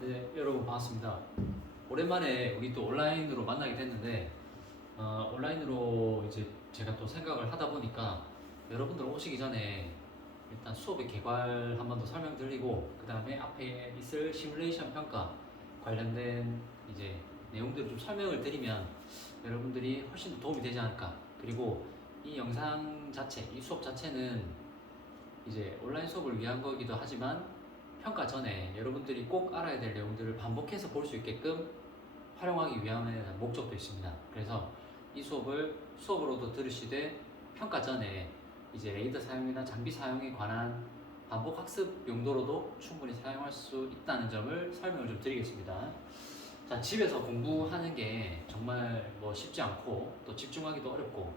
네, 여러분 반갑습니다. 오랜만에 우리 또 온라인으로 만나게 됐는데, 온라인으로 이제 제가 또 생각을 하다 보니까 여러분들 오시기 전에 일단 수업의 개괄 한 번 더 설명드리고, 그 다음에 앞에 있을 시뮬레이션 평가 관련된 이제 내용들을 좀 설명을 드리면 여러분들이 훨씬 더 도움이 되지 않을까. 그리고 이 영상 자체, 이 수업 자체는 이제 온라인 수업을 위한 거기도 하지만 평가 전에 여러분들이 꼭 알아야 될 내용들을 반복해서 볼 수 있게끔 활용하기 위함의 목적도 있습니다. 그래서 이 수업을 수업으로도 들으시되 평가 전에 이제 레이더 사용이나 장비 사용에 관한 반복 학습 용도로도 충분히 사용할 수 있다는 점을 설명을 좀 드리겠습니다. 자, 집에서 공부하는 게 정말 뭐 쉽지 않고 또 집중하기도 어렵고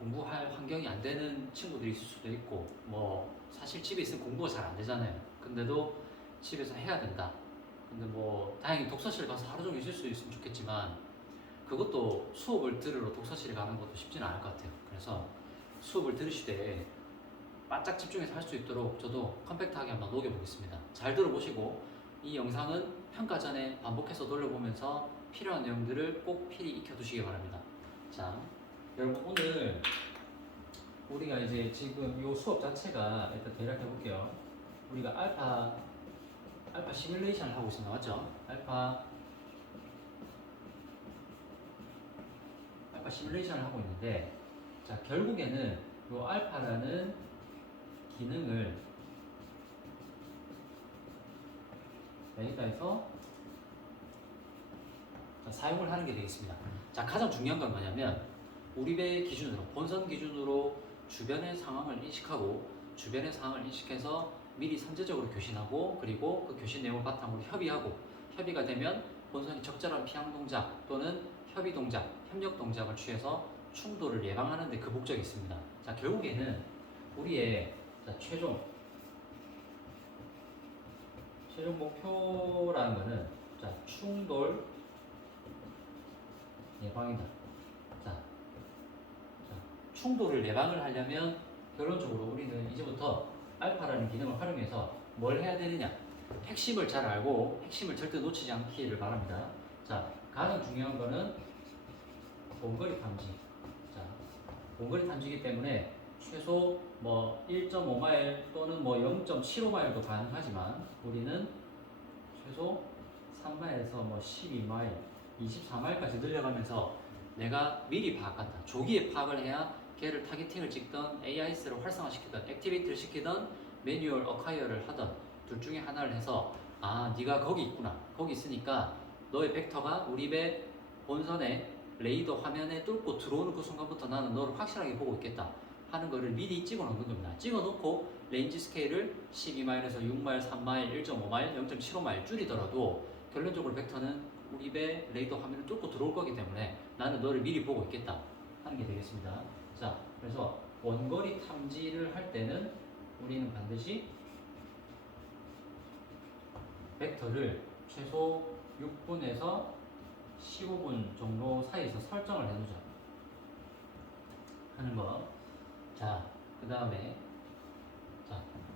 공부할 환경이 안 되는 친구들이 있을 수도 있고 뭐 사실 집에 있으면 공부가 잘 안 되잖아요. 근데도 집에서 해야 된다. 근데 뭐 다행히 독서실 가서 하루 종일 있을 수 있으면 좋겠지만 그것도 수업을 들으러 독서실에 가는 것도 쉽지는 않을 것 같아요. 그래서 수업을 들으시되 바짝 집중해서 할 수 있도록 저도 컴팩트하게 한번 녹여보겠습니다. 잘 들어보시고 이 영상은 평가 전에 반복해서 돌려보면서 필요한 내용들을 꼭 필히 익혀두시기 바랍니다. 자, 여러분 오늘 우리가 이제 지금 이 수업 자체가 일단 대략 해볼게요. 우리가 알파 시뮬레이션을 하고 있습니다. 맞죠? 알파 시뮬레이션을 하고 있는데, 자, 결국에는 이 알파라는 기능을 데이터에서 사용을 하는 게 되겠습니다. 자, 가장 중요한 건 뭐냐면 우리 배 기준으로, 본선 기준으로 주변의 상황을 인식하고 주변의 상황을 인식해서 미리 선제적으로 교신하고, 그리고 그 교신 내용을 바탕으로 협의하고, 협의가 되면 본선이 적절한 피항 동작 또는 협의 동작, 협력 동작을 취해서 충돌을 예방하는 데 그 목적이 있습니다. 자, 결국에는 우리의 최종 목표라는 거는 충돌 예방이다. 자, 충돌을 예방을 하려면 결론적으로 우리는 이제부터 알파라는 기능을 활용해서 뭘 해야 되느냐, 핵심을 잘 알고 핵심을 절대 놓치지 않기를 바랍니다. 자, 가장 중요한 거는 원거리 탐지. 자, 원거리 탐지이기 때문에 최소 뭐 1.5마일 또는 뭐 0.75마일도 가능하지만 우리는 최소 3마일에서 뭐 12마일, 24마일까지 늘려가면서 내가 미리 파악한다. 조기에 파악을 해야 걔를 타겟팅을 찍던 AIS를 활성화시키던 액티베이트를 시키던 매뉴얼 어카이어를 하던 둘 중에 하나를 해서, 아, 네가 거기 있구나. 거기 있으니까 너의 벡터가 우리 배 본선에 레이더 화면에 뚫고 들어오는 그 순간부터 나는 너를 확실하게 보고 있겠다 하는 거를 미리 찍어 놓는 겁니다. 찍어 놓고 레인지 스케일을 12마일에서 6마일, 3마일, 1.5마일, 0.75마일 줄이더라도 결론적으로 벡터는 우리 배 레이더 화면을 뚫고 들어올 거기 때문에 나는 너를 미리 보고 있겠다 하는 게 되겠습니다. 자, 그래서 원거리 탐지를 할 때는 우리는 반드시 벡터를 최소 6분에서 15분 정도 사이에서 설정을 해두자 하는 거. 자, 그 다음에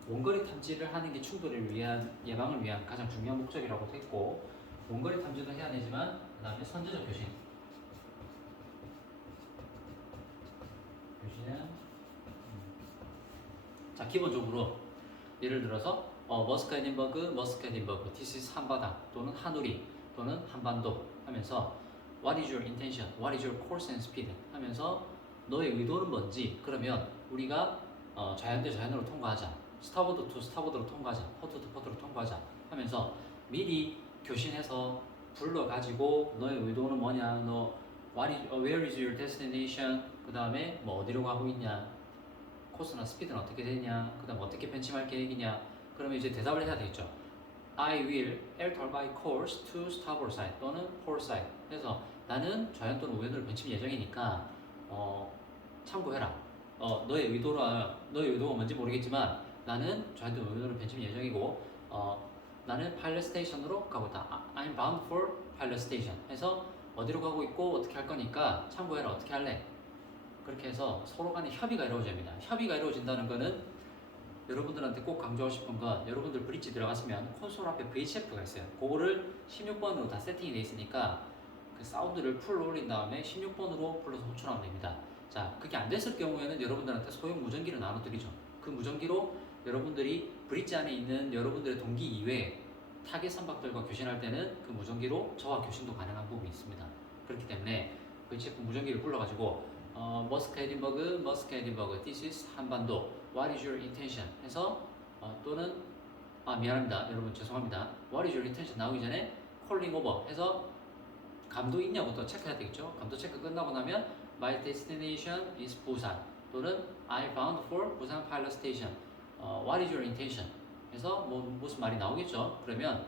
원거리 탐지를 하는 게 충돌을 위한 예방을 위한 가장 중요한 목적이라고 했고, 원거리 탐지도 해야 되지만 그 다음에 선제적 교신은 자, 기본적으로 예를 들어서 머스카딘버그, 디스 한바다 또는 한우리 또는 한반도 하면서 What is your intention? What is your course and speed? 하면서 너의 의도는 뭔지, 그러면 우리가 자연 대 자연으로 통과하자, 스타보드 투 스타보드로 통과하자, 포트 투 포트로 통과하자 하면서 미리 교신해서 불러가지고 너의 의도는 뭐냐, 너 where is your destination, 그 다음에 뭐 어디로 가고 있냐, 코스나 스피드는 어떻게 되냐, 그 다음 어떻게 벤치마크 계획이냐, 그러면 이제 대답을 해야 되겠죠. I will alter my course to starboard side 또는 port side 해서 나는 좌연 또는 우연으로 벤칠 예정이니까 참고해라. 너의 의도가 뭔지 모르겠지만 나는 좌연 또는 우연으로 벤칠 예정이고 나는 파일럿 스테이션으로 가고 있다. I'm bound for pilot station 해서 어디로 가고 있고 어떻게 할 거니까 참고해라. 어떻게 할래? 그렇게 해서 서로 간에 협의가 이루어집니다. 협의가 이루어진다는 거는 여러분들한테 꼭 강조하고 싶은 건 여러분들 브릿지 들어갔으면 콘솔 앞에 VHF가 있어요. 그거를 16번으로 다 세팅이 되어 있으니까 그 사운드를 풀로 올린 다음에 16번으로 불러서 호출하면 됩니다. 자, 그게 안 됐을 경우에는 여러분들한테 소형 무전기를 나눠드리죠. 그 무전기로 여러분들이 브릿지 안에 있는 여러분들의 동기 이외에 타겟 선박들과 교신할 때는 그 무전기로 저와 교신도 가능한 부분이 있습니다. 그렇기 때문에 VHF 무전기를 불러가지고 머스크 에딘버그, this is 한반도, what is your intention 해서 또는 미안합니다. 여러분 죄송합니다. what is your intention 나오기 전에 calling over 해서 감도 있냐부터 체크해야 되겠죠. 감도 체크 끝나고 나면 my destination is 부산 또는 I bound for 부산 pilot station. What is your intention? 해서 뭐 무슨 말이 나오겠죠. 그러면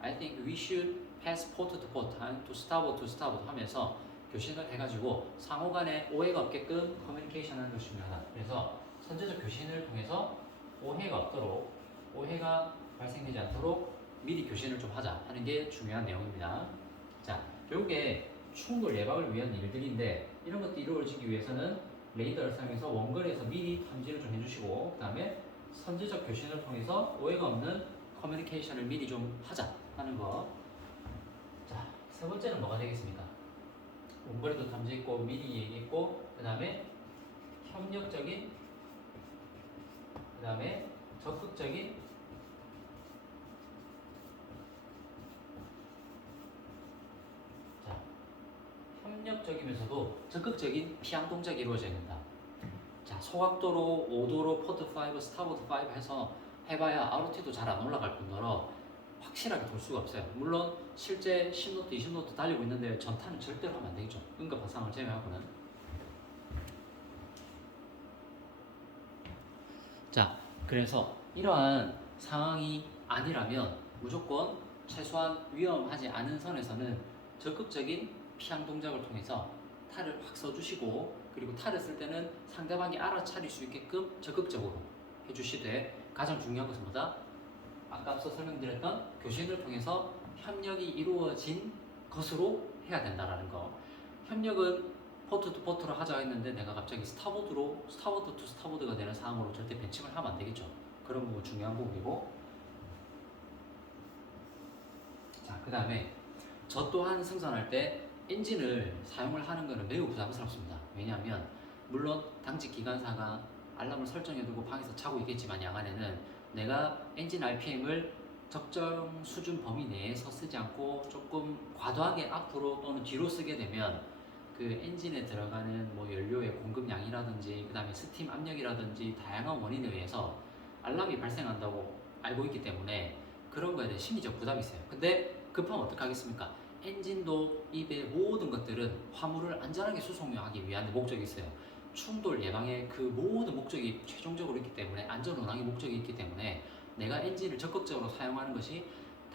I think we should pass port to port and to starboard 하면서 교신을 해가지고 상호간에 오해가 없게끔 커뮤니케이션 하는 것이 중요하다. 그래서 선제적 교신을 통해서 오해가 발생되지 않도록 미리 교신을 좀 하자 하는 게 중요한 내용입니다. 자, 결국에 충돌 예방을 위한 일들인데 이런 것도 이루어지기 위해서는 레이더를 사용해서 원거리에서 미리 탐지를 좀 해주시고 그 다음에 선제적 교신을 통해서 오해가 없는 커뮤니케이션을 미리 좀 하자 하는 거. 자, 세 번째는 뭐가 되겠습니까? 원거리도 탐지했고 미리 얘기했고 그 다음에 협력적인 그 다음에 적극적인 협력적이면서도 적극적인 피항 동작이 이루어져야 된다. 자, 소각도로, 5도로, 포트 5, 스타보드 5 해서 해봐야 ROT도 잘 안 올라갈 뿐더러 확실하게 돌 수가 없어요. 물론 실제 10노트, 20노트 달리고 있는데 전타는 절대로 하면 안 되겠죠. 응급 화상을 제외하고는. 자, 그래서 이러한 상황이 아니라면 무조건 최소한 위험하지 않은 선에서는 적극적인 피항 동작을 통해서 탈을 확 써주시고 그리고 탈을 쓸 때는 상대방이 알아차릴 수 있게끔 적극적으로 해주시되 가장 중요한 것은 뭐다? 아까 앞서 설명드렸던 교신을 통해서 협력이 이루어진 것으로 해야 된다라는 거. 협력은 포트 투 포트로 하자 했는데 내가 갑자기 스타보드 투 스타보드가 되는 상황으로 절대 벤칭을 하면 안 되겠죠. 그런 부분 중요한 부분이고. 자, 그 다음에 저 또한 승선할 때 엔진을 사용을 하는 것은 매우 부담스럽습니다. 왜냐하면 물론 당직 기관사가 알람을 설정해두고 방에서 자고 있겠지만 야간에는 내가 엔진 RPM을 적정 수준 범위 내에서 쓰지 않고 조금 과도하게 앞으로 또는 뒤로 쓰게 되면 그 엔진에 들어가는 뭐 연료의 공급량이라든지 그 다음에 스팀 압력이라든지 다양한 원인에 의해서 알람이 발생한다고 알고 있기 때문에 그런 거에 대한 심리적 부담이 있어요. 근데 급하면 어떡하겠습니까? 엔진도 이 배 모든 것들은 화물을 안전하게 수송하기 위한 목적이 있어요. 충돌 예방의 그 모든 목적이 최종적으로 있기 때문에 안전 운항의 목적이 있기 때문에 내가 엔진을 적극적으로 사용하는 것이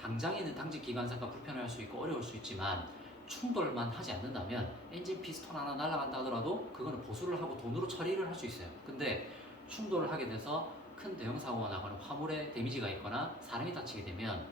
당장에는 당직 기관사가 불편할 수 있고 어려울 수 있지만 충돌만 하지 않는다면 엔진 피스톤 하나 날아간다 하더라도 그거는 보수를 하고 돈으로 처리를 할 수 있어요. 근데 충돌을 하게 돼서 큰 대형 사고가 나거나 화물에 데미지가 있거나 사람이 다치게 되면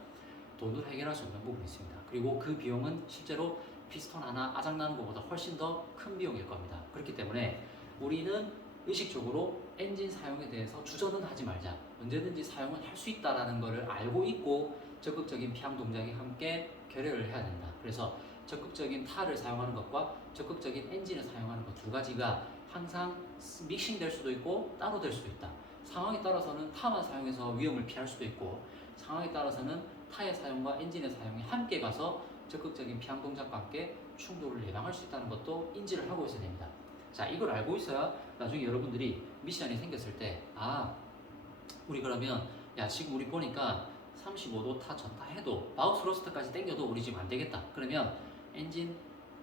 돈으로 해결할 수 없는 부분이 있습니다. 그리고 그 비용은 실제로 피스톤 하나 아작나는 것보다 훨씬 더 큰 비용일 겁니다. 그렇기 때문에 우리는 의식적으로 엔진 사용에 대해서 주저는 하지 말자. 언제든지 사용을 할 수 있다는 것을 알고 있고 적극적인 피항 동작이 함께 결여를 해야 된다. 그래서 적극적인 탈을 사용하는 것과 적극적인 엔진을 사용하는 것 두 가지가 항상 믹싱 될 수도 있고 따로 될 수도 있다. 상황에 따라서는 타만 사용해서 위험을 피할 수도 있고 상황에 따라서는 타의 사용과 엔진의 사용이 함께 가서 적극적인 피항 동작과 함께 충돌을 예방할 수 있다는 것도 인지를 하고 있어야 됩니다. 자, 이걸 알고 있어야 나중에 여러분들이 미션이 생겼을 때 우리 그러면 지금 우리 보니까 35도 타 전타 해도 바우스 로스트까지 당겨도 우리 지금 안 되겠다. 그러면 엔진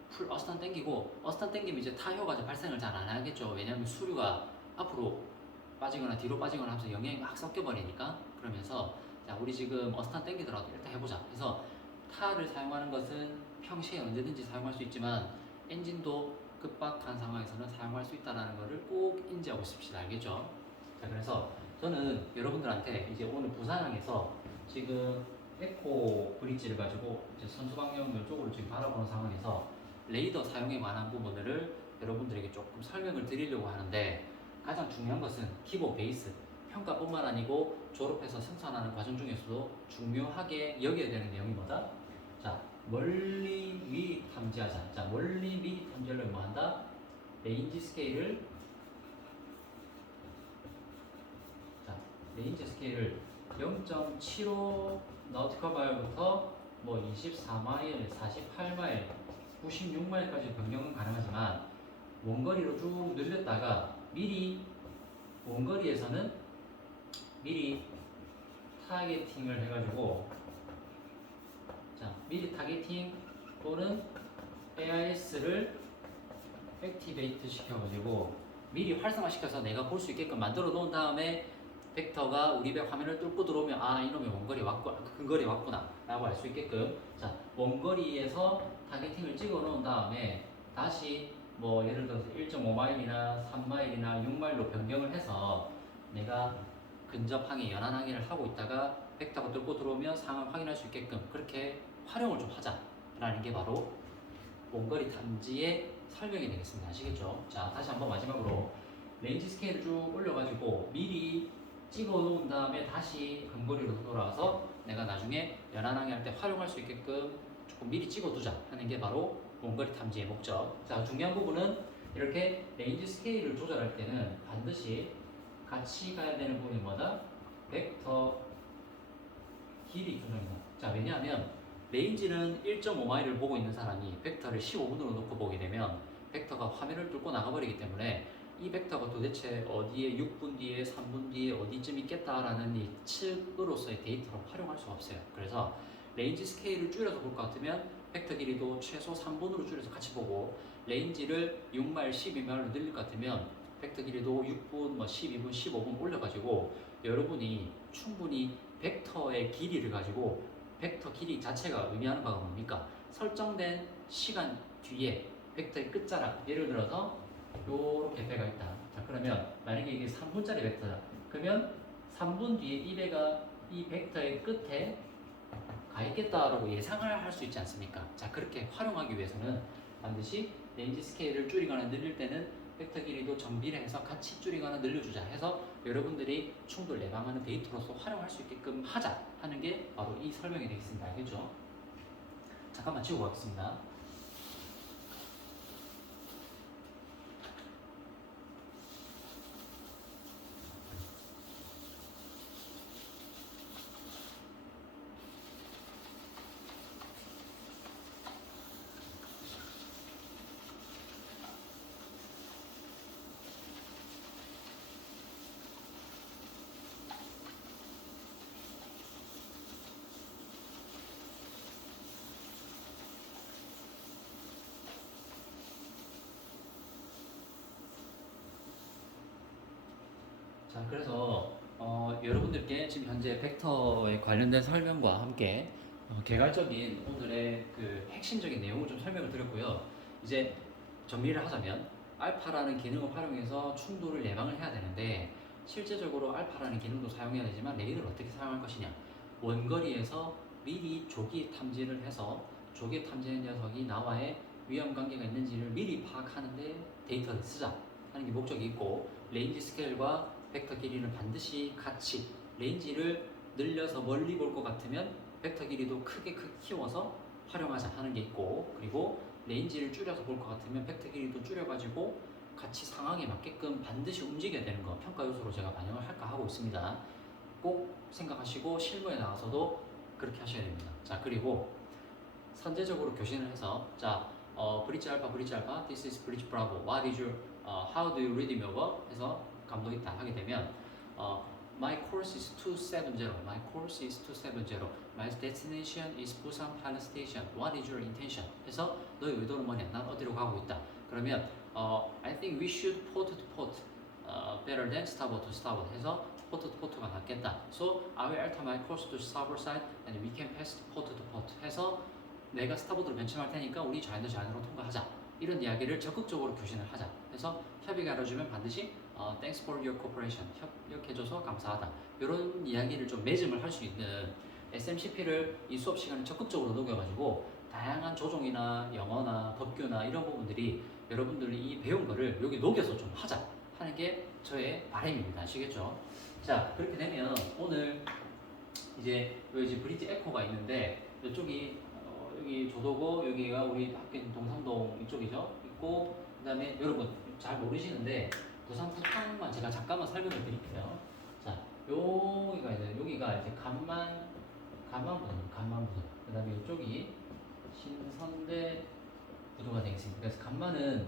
풀 어스탄 당기고 어스탄 당기면 이제 타효가 발생을 잘 안 하겠죠. 왜냐하면 수류가 앞으로 빠지거나 뒤로 빠지거나 하면서 영향이 막 섞여버리니까. 그러면서 자, 우리 지금 어스탄 당기더라도 일단 해보자. 그래서 타를 사용하는 것은 평시에 언제든지 사용할 수 있지만 엔진도 급박한 상황에서는 사용할 수 있다는 것을 꼭 인지하고 있읍시다. 알겠죠? 자, 그래서 저는 여러분들한테 이제 오늘 부산항에서 지금 에코 브릿지를 가지고 이제 선수방향 이쪽으로 지금 바라보는 상황에서 레이더 사용에 관한 부분들을 여러분들에게 조금 설명을 드리려고 하는데 가장 중요한 것은 기본 베이스 평가뿐만 아니고 졸업해서 생산하는 과정 중에서도 중요하게 여겨야 되는 내용이 뭐다? 자, 멀리 미리 탐지하자. 자, 멀리 미리 탐지를 뭐 한다? 레인지 스케일을 자, 레인지 스케일을 0.75 나우티컬 마일부터 뭐 24마일, 48마일, 96마일까지 변경은 가능하지만 원거리로 쭉 늘렸다가 미리 원거리에서는 미리 타겟팅을 해가지고 자, 미리 타겟팅 또는 AIS를 액티베이트 시켜가지고 미리 활성화시켜서 내가 볼 수 있게끔 만들어 놓은 다음에 벡터가 우리 배 화면을 뚫고 들어오면 아 이놈의 원거리 왔구나 근거리 왔구나 라고 알 수 있게끔 자 원거리에서 타겟팅을 찍어 놓은 다음에 다시 뭐 예를 들어서 1.5마일이나 3마일이나 6마일로 변경을 해서 내가 근접 항해, 연안 항해를 하고 있다가 벡터가 뚫고 들어오면 상황을 확인할 수 있게끔 그렇게 활용을 좀 하자라는 게 바로 원거리 탐지의 설명이 되겠습니다. 아시겠죠? 자, 다시 한번 마지막으로 레인지 스케일을 쭉 올려가지고 미리 찍어 놓은 다음에 다시 근거리로 돌아와서 내가 나중에 연안 항해할 때 활용할 수 있게끔 조금 미리 찍어 두자 하는 게 바로 원거리 탐지의 목적. 자, 중요한 부분은 이렇게 레인지 스케일을 조절할 때는 반드시 같이 가야 되는 부분이 뭐다? 벡터 길이 조정이다. 자, 왜냐하면 레인지는 1.5마일을 보고 있는 사람이 벡터를 15분으로 놓고 보게 되면 벡터가 화면을 뚫고 나가버리기 때문에 이 벡터가 도대체 어디에 6분 뒤에 3분 뒤에 어디쯤 있겠다라는 이 측으로서의 데이터로 활용할 수가 없어요. 그래서 레인지 스케일을 줄여서 볼 것 같으면 벡터 길이도 최소 3분으로 줄여서 같이 보고 레인지를 6마일, 12마일로 늘릴 것 같으면 벡터 길이도 6분, 뭐 12분, 15분 올려가지고 여러분이 충분히 벡터의 길이를 가지고 벡터 길이 자체가 의미하는 바가 뭡니까? 설정된 시간 뒤에 벡터의 끝자락 예를 들어서 요렇게 배가 있다. 자 그러면 만약에 이게 3분짜리 벡터다. 그러면 3분 뒤에 이 배가 이 벡터의 끝에 가 있겠다라고 예상을 할 수 있지 않습니까? 자 그렇게 활용하기 위해서는 반드시 레인지 스케일을 줄이거나 늘릴 때는 벡터 길이도 정비례해서 같이 줄이거나 늘려주자 해서 여러분들이 충돌 예방하는 데이터로서 활용할 수 있게끔 하자 하는 게 바로 이 설명이 되겠습니다. 알겠죠? 잠깐만 치고 가겠습니다. 자, 그래서 여러분들께 지금 현재 벡터에 관련된 설명과 함께 개괄적인 오늘의 그 핵심적인 내용을 좀 설명을 드렸고요. 이제 정리를 하자면 알파라는 기능을 활용해서 충돌을 예방을 해야 되는데 실제적으로 알파라는 기능도 사용해야 되지만 레이더를 어떻게 사용할 것이냐 원거리에서 미리 조기 탐지를 해서 조기 탐지한 녀석이 나와의 위험 관계가 있는지를 미리 파악하는데 데이터를 쓰자 하는 게 목적이 있고 레인지 스케일과 벡터 길이는 반드시 같이 레인지를 늘려서 멀리 볼 것 같으면 벡터 길이도 크게 키워서 활용하자 하는 게 있고 그리고 레인지를 줄여서 볼 것 같으면 벡터 길이도 줄여가지고 같이 상황에 맞게끔 반드시 움직여야 되는 거 평가 요소로 제가 반영을 할까 하고 있습니다. 꼭 생각하시고 실무에 나가서도 그렇게 하셔야 됩니다. 자 그리고 선제적으로 교신을 해서 자 브릿지 알파, this is bridge bravo, what is your, how do you read me over? 해서 감독 있다 하게 되면 my course is 270, my course is 270, my destination is Busan Pilot Station, what is your intention? 해서 너의 의도는 뭐냐? 난 어디로 가고 있다. 그러면 I think we should port to port better than starboard to starboard 해서 port to port가 낫겠다. So I will alter my course to starboard side and we can pass to port to port 해서 내가 스타보드로 변침할 테니까 우리 좌연으로 통과하자. 이런 이야기를 적극적으로 교신을 하자. 그래서 협의가 알아주면 반드시 Thanks for your cooperation. 협력해줘서 감사하다. 이런 이야기를 좀 매짐을 할 수 있는 SMCP를 이 수업 시간에 적극적으로 녹여가지고 다양한 조종이나 영어나 법규나 이런 부분들이 여러분들이 이 배운 거를 여기 녹여서 좀 하자 하는 게 저의 바람입니다. 아시겠죠? 자, 그렇게 되면 오늘 이제 여기 브릿지 에코가 있는데 이쪽이 여기 조도고 여기가 우리 학교 동상동 이쪽이죠. 있고 그다음에 여러분 잘 모르시는데 부산 쿠팡만 제가 잠깐만 설명을 드릴게요. 자, 여기가 이제 간만 부두. 그다음에 이쪽이 신선대 부두가 되겠습니다. 그래서 간만은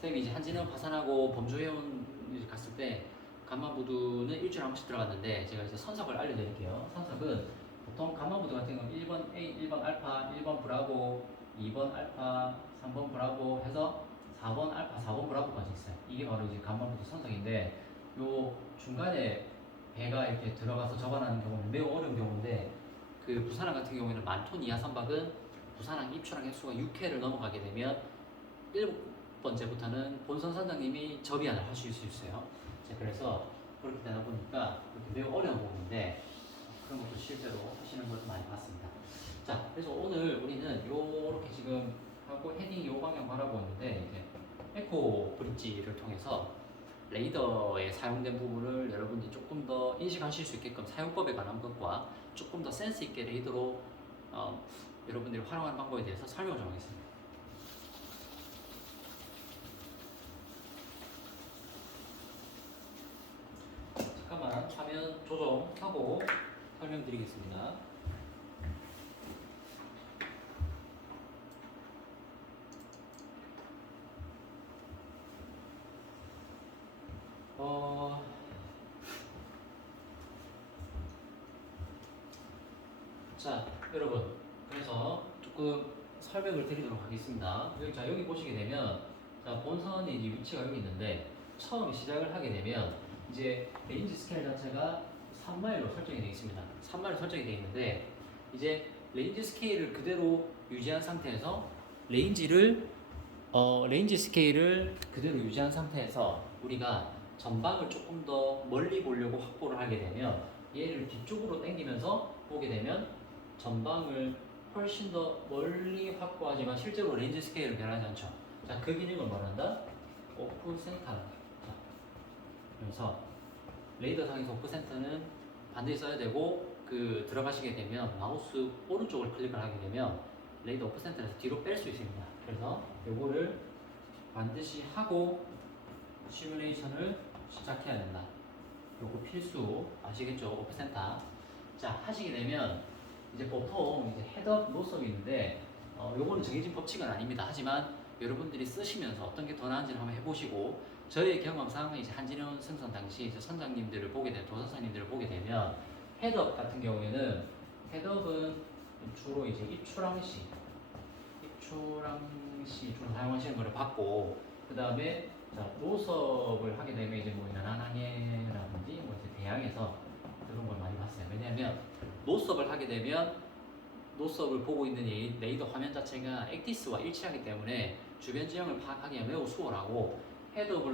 쌤이 이제 한진영 파산하고 범주회원 갔을 때 간만부두는 일주일에 한 번씩 들어갔는데 제가 이제 선석을 알려드릴게요. 선석은 보통 간만부두 같은 경우는 1번 A, 1번 알파, 1번 브라보, 2번 알파, 3번 브라보 해서 4번 알파, 4번 브라보까지 있어요. 이게 바로 이제 간만부두 선석인데 요 중간에 배가 이렇게 들어가서 접어나는 경우는 매우 어려운 경우인데 그 부산항 같은 경우에는 만톤 이하 선박은 부산항 입출항 횟수가 6회를 넘어가게 되면 7번째부터는 본선 선장님이 접이안을 하실 수 있어요. 그래서 그렇게 되다 보니까 매우 어려운 부분인데 그런 것도 실제로 하시는 걸 많이 봤습니다. 자, 그래서 오늘 우리는 요렇게 지금 하고 헤딩 요 방향 바라보고 있는데 이제 에코 브릿지를 통해서 레이더에 사용된 부분을 여러분들이 조금 더 인식하실 수 있게끔 사용법에 관한 것과 조금 더 센스 있게 레이더로 여러분들이 활용하는 방법에 대해서 설명을 좀 하겠습니다. 잠깐만 화면 조정하고 설명드리겠습니다. 자, 여러분, 그래서 조금 설명을 드리도록 하겠습니다. 여기 보시게 되면, 자, 본선의 이제 위치가 여기 있는데, 처음 시작을 하게 되면, 이제 레인지 스케일 자체가 3마일로 설정이 되어 있습니다. 3마일로 설정이 되어 있는데, 이제 레인지 스케일을 그대로 유지한 상태에서, 레인지 스케일을 그대로 유지한 상태에서, 우리가 전방을 조금 더 멀리 보려고 확보를 하게 되면, 얘를 뒤쪽으로 당기면서 보게 되면, 전방을 훨씬 더 멀리 확보하지만 실제로 레인지 스케일은 변하지 않죠. 자, 그 기능을 말한다. 오프 센터. 자, 그래서 레이더 상에서 오프 센터는 반드시 써야 되고 그 들어가시게 되면 마우스 오른쪽을 클릭을 하게 되면 레이더 오프 센터에서 뒤로 뺄 수 있습니다. 그래서 요거를 반드시 하고 시뮬레이션을 시작해야 된다. 요거 필수 아시겠죠? 오프 센터. 자, 하시게 되면 이제 보통 이제 헤드업 노섭이 있는데 요거는 정해진 법칙은 아닙니다. 하지만 여러분들이 쓰시면서 어떤 게 더 나은지를 한번 해보시고 저의 경험상 이제 한진현 승선 당시 이제 선장님들을 보게 되면 도선사님들을 보게 되면 헤드업 같은 경우에는 헤드업은 주로 이제 입출항 시 주로 사용하시는 거를 봤고 그 다음에 노섭을 하게 되면 이제 뭐 연안항해라든지 뭐 이제 대항에서 그런 걸 많이 봤어요. 왜냐하면 노섭을 하게 되면 노섭을 보고 있는 레이더 화면 자체가 액티스와 일치하기 때문에 주변 지형을 파악하기가 매우 수월하고 헤드업을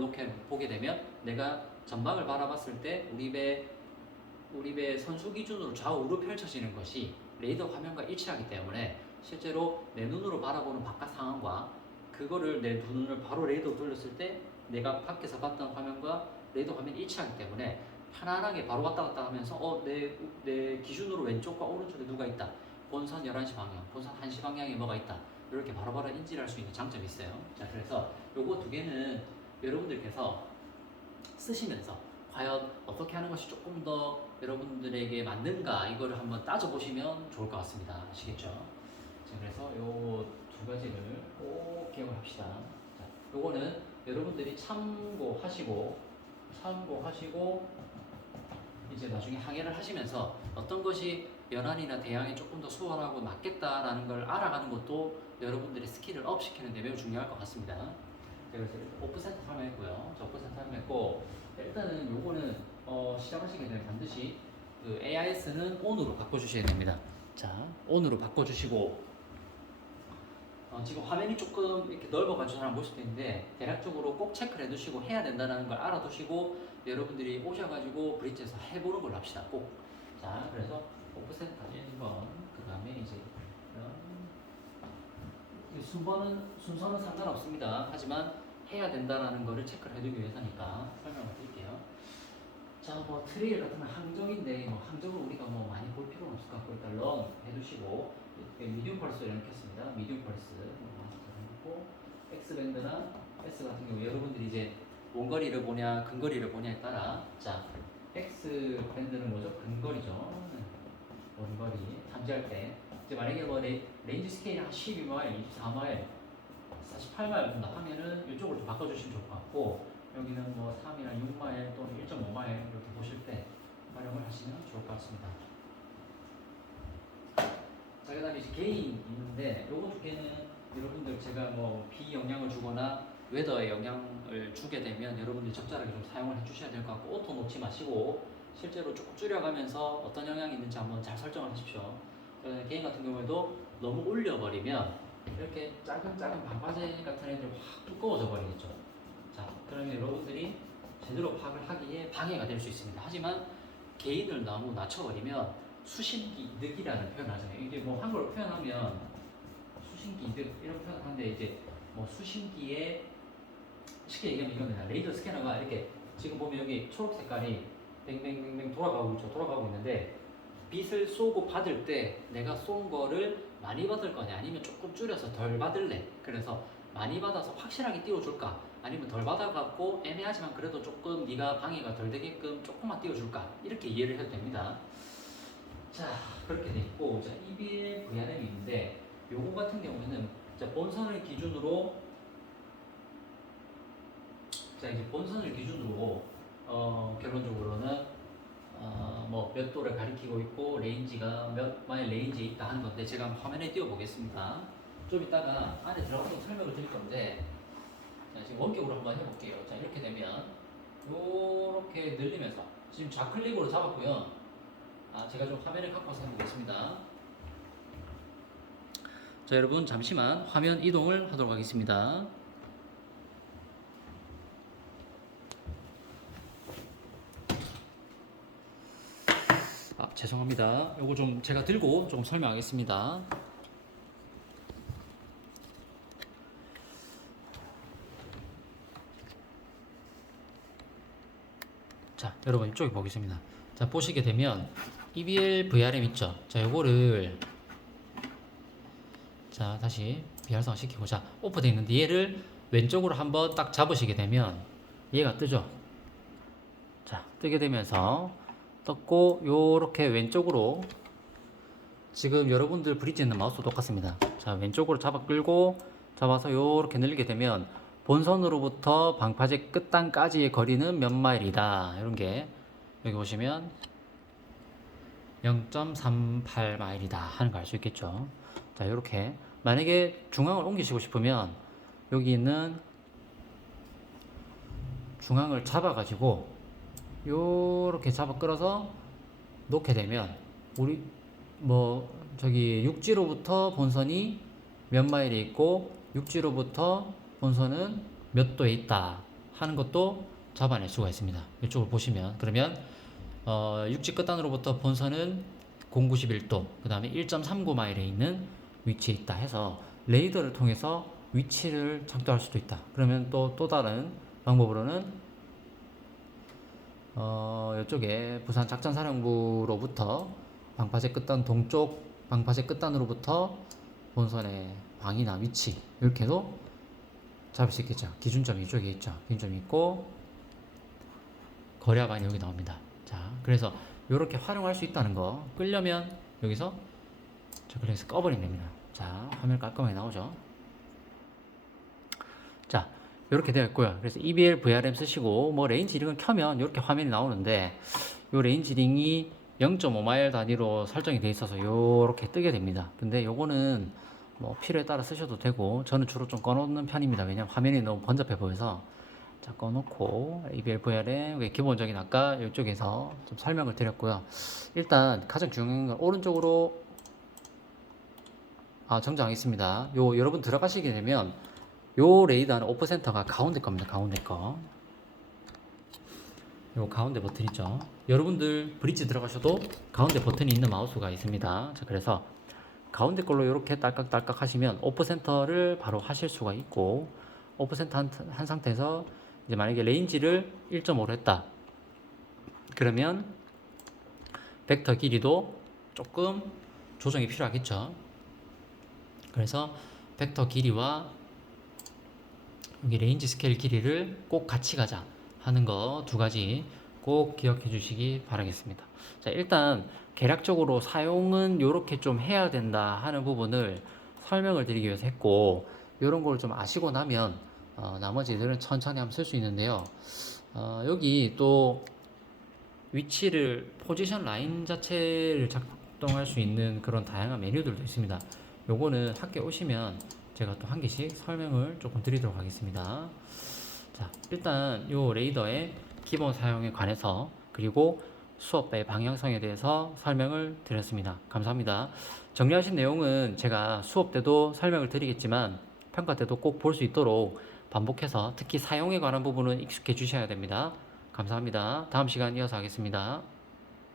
보게 되면 내가 전방을 바라봤을 때 우리 배 선수 기준으로 좌우로 펼쳐지는 것이 레이더 화면과 일치하기 때문에 실제로 내 눈으로 바라보는 바깥 상황과 그거를 내 두 눈을 바로 레이더로 돌렸을 때 내가 밖에서 봤던 화면과 레이더 화면이 일치하기 때문에 편안하게 바로 왔다 갔다 하면서 내 기준으로 왼쪽과 오른쪽에 누가 있다. 본선 11시 방향, 본선 1시 방향에 뭐가 있다. 이렇게 바로바로 인지를 할 수 있는 장점이 있어요. 자, 그래서 요거 두 개는 여러분들께서 쓰시면서 과연 어떻게 하는 것이 조금 더 여러분들에게 맞는가 이거를 한번 따져보시면 좋을 것 같습니다. 아시겠죠? 자, 그래서 요 두 가지를 꼭 기억을 합시다. 자, 요거는 여러분들이 참고하시고 이제 나중에 항해를 하시면서 어떤 것이 연안이나 대항에 조금 더 수월하고 낫겠다라는 걸 알아가는 것도 여러분들의 스킬을 업시키는 데 매우 중요할 것 같습니다. 그래서 오프센터 사용했고요. 오프센터 사용했고 일단은 요거는 시작하시게 되면 반드시 그 AIS는 ON으로 바꿔주셔야 됩니다. 자, ON으로 바꿔주시고 지금 화면이 조금 이렇게 넓어가지고 잘 안 볼 수도 있는데 대략적으로 꼭 체크를 해두시고 해야 된다는 걸 알아두시고 여러분들이 오셔가지고 브릿지에서 해보는 걸로 합시다. 꼭. 자, 그래서 오프셋 1번 그 다음에 이제 순서는 상관없습니다. 하지만 해야 된다는 거를 체크를 해두기 위해서니까 설명을 드릴게요. 자, 뭐 트레일 같은 건 항적인데 뭐 항적을 우리가 뭐 많이 볼 필요는 없을 것 같고 일단 런 해두시고 미디움 펄스를 연켰습니다. 미디움 펄스 하고 X 밴드나 S 같은 경우 여러분들이 이제 원거리를 보냐 근거리를 보냐에 따라 자 X 밴드는 뭐죠? 근거리죠. 원거리 탐지할 때 이제 만약에 뭐 레인지 스케일이 한 12마일, 24마일, 48마일 된다 하면은 이쪽으로 좀 바꿔주시면 좋을 것 같고 여기는 뭐 3이나 6마일 또는 1.5마일 이렇게 보실 때 활용을 하시면 좋을 것 같습니다. 자, 그 다음에 이제 게인 있는데 요거 두께는 여러분들 제가 뭐 비 영향을 주거나 웨더에 영향을 주게 되면 여러분들이 적절하게 좀 사용을 해주셔야 될 것 같고 오토 놓지 마시고 실제로 조금 줄여가면서 어떤 영향이 있는지 한번 잘 설정을 하십시오. 게인 같은 경우에도 너무 올려버리면 이렇게 작은 반바지 같은 애들이 확 두꺼워져 버리겠죠. 자, 그러면 여러분들이 제대로 파악을 하기에 방해가 될 수 있습니다. 하지만 게인을 너무 낮춰버리면 수신기 이득이라는 표현을 하잖아요. 이게 뭐 한글로 표현하면 수신기 이득 이런 표현을 하는데 이제 뭐 수신기에 쉽게 얘기하면 이거는 레이저 스캐너가 이렇게 지금 보면 여기 초록 색깔이 뱅뱅뱅뱅 돌아가고 있죠. 돌아가고 있는데 빛을 쏘고 받을 때 내가 쏜 거를 많이 받을 거냐 아니면 조금 줄여서 덜 받을래. 그래서 많이 받아서 확실하게 띄워줄까 아니면 덜 받아갖고 애매하지만 그래도 조금 네가 방해가 덜 되게끔 조금만 띄워줄까 이렇게 이해를 해도 됩니다. 자, 그렇게 돼 있고 자, EBL VRM이 있는데 요거 같은 경우에는 자, 본선을 기준으로 자, 이제 본선을 기준으로 결론적으로는 뭐 몇 도를 가리키고 있고 레인지가 몇 마일 레인지에 있다 하는 건데 제가 화면에 띄워 보겠습니다. 좀 이따가 안에 들어가서 설명을 드릴 건데 자, 지금 원격으로 한번 해볼게요. 자, 이렇게 되면 요렇게 늘리면서 지금 좌클릭으로 잡았고요. 제가 좀 화면을 갖고 와서 해보겠습니다. 자, 여러분 잠시만 화면 이동을 하도록 하겠습니다. 죄송합니다. 요거 좀 제가 들고 좀 설명하겠습니다. 자, 여러분 이쪽에 보겠습니다. 자, 보시게 되면 EBL VRM 있죠? 자, 요거를 자, 다시 비활성화 시키고 자, 오프되어 있는데 얘를 왼쪽으로 한번 딱 잡으시게 되면 얘가 뜨죠? 자, 뜨게 되면서 떴고 요렇게 왼쪽으로 지금 여러분들 브릿지 있는 마우스 똑같습니다. 자, 왼쪽으로 잡아 끌고 잡아서 요렇게 늘리게 되면 본선으로부터 방파제 끝단까지의 거리는 몇 마일이다. 이런 게 여기 보시면 0.38마일이다 하는 걸 알 수 있겠죠. 자, 이렇게 만약에 중앙을 옮기시고 싶으면 여기 있는 중앙을 잡아가지고 요렇게 잡아 끌어서 놓게 되면 우리 뭐 저기 육지로부터 본선이 몇 마일에 있고 육지로부터 본선은 몇 도에 있다 하는 것도 잡아낼 수가 있습니다. 이쪽을 보시면 그러면 육지 끝단으로부터 본선은 091도 그 다음에 1.39마일에 있는 위치에 있다 해서 레이더를 통해서 위치를 작도할 수도 있다. 그러면 또 다른 방법으로는 이쪽에 부산 작전사령부로부터 방파제 끝단 동쪽 방파제 끝단으로부터 본선의 방이나 위치 이렇게도 잡을 수 있겠죠. 기준점이 이쪽에 있죠. 기준점이 있고 거리화반이 여기 나옵니다. 자, 그래서 이렇게 활용할 수 있다는 거 끌려면 여기서 그래서 꺼버리면 됩니다. 자, 화면 깔끔하게 나오죠. 자, 이렇게 되어 있고요. 그래서 EBL VRM 쓰시고 뭐 레인지 링을 켜면 이렇게 화면이 나오는데 이 레인지 링이 0.5마일 단위로 설정이 되어 있어서 이렇게 뜨게 됩니다. 근데 요거는 뭐 필요에 따라 쓰셔도 되고 저는 주로 좀 꺼놓는 편입니다. 왜냐면 화면이 너무 번잡해 보여서 자, 꺼놓고 EBL VRM 기본적인 아까 이쪽에서 좀 설명을 드렸고요. 일단 가장 중요한 건 오른쪽으로 정정하겠습니다. 여러분 들어가시게 되면 요 레이더는 오프 센터가 가운데 겁니다. 가운데 거. 요 가운데 버튼 있죠. 여러분들 브릿지 들어가셔도 가운데 버튼이 있는 마우스가 있습니다. 자, 그래서 가운데 걸로 이렇게 딸깍딸깍 하시면 오프 센터를 바로 하실 수가 있고 오프 센터 한 상태에서 이제 만약에 레인지를 1.5로 했다. 그러면 벡터 길이도 조금 조정이 필요하겠죠. 그래서 벡터 길이와 여기 레인지 스케일 길이를 꼭 같이 가자 하는 거 두 가지 꼭 기억해 주시기 바라겠습니다. 자, 일단 계략적으로 사용은 이렇게 좀 해야 된다 하는 부분을 설명을 드리기 위해서 했고, 이런 걸 좀 아시고 나면 나머지들은 천천히 한번 쓸 수 있는데요. 여기 또 위치를 포지션 라인 자체를 작동할 수 있는 그런 다양한 메뉴들도 있습니다. 요거는 학교에 오시면 제가 또 한 개씩 설명을 조금 드리도록 하겠습니다. 자, 일단 요 레이더의 기본 사용에 관해서 그리고 수업의 방향성에 대해서 설명을 드렸습니다. 감사합니다. 정리하신 내용은 제가 수업 때도 설명을 드리겠지만 평가 때도 꼭 볼 수 있도록 반복해서 특히 사용에 관한 부분은 익숙해 주셔야 됩니다. 감사합니다. 다음 시간 이어서 하겠습니다.